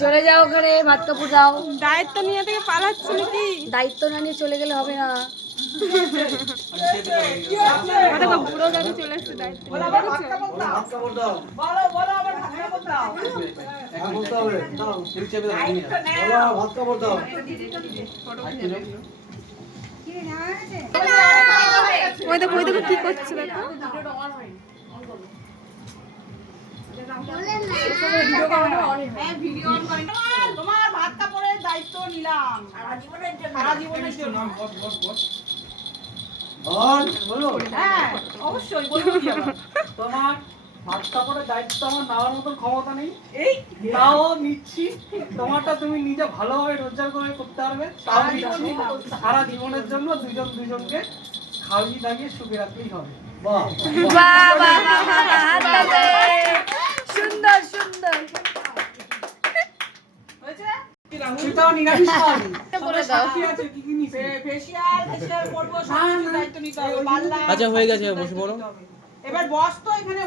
চলে যাও ওখানে, ভাত কাপড় দাও। দায়িত্ব নিয়ে থেকে পালাচ্ছে নাকি? দায়িত্ব না নিয়ে চলে গেলে হবে না। বুড়ো দাদু চলে এসছে দায়িত্ব ওই দেখো কি করছে দেখো। তোমার ভাত কাপড়ের দায়িত্ব নিলাম সারা জীবনের জন্য। হ্যাঁ অবশ্যই বলবো। তোমার ভাত কাপড়ের দায়িত্ব আমার নেওয়ার মতন ক্ষমতা নেই, এই তাও নিচ্ছি। তোমারটা তুমি নিজে ভালোভাবে রোজগার করে করতে পারবে, তাও নিচ্ছি। সারা জীবনের জন্য দুজনকে খাওয়িয়ে দাঁড়িয়ে সুখে রাখলেই হবে। বাহ বাহ সুন্দর সুন্দর। সেটাও নিরামিষ খাওয়াবি। ফেসিয়াল করবো, সব দায়িত্ব নিতে হবে। আচ্ছা হয়ে গেছে, বসে পড়ো। এবার বস তো এখানে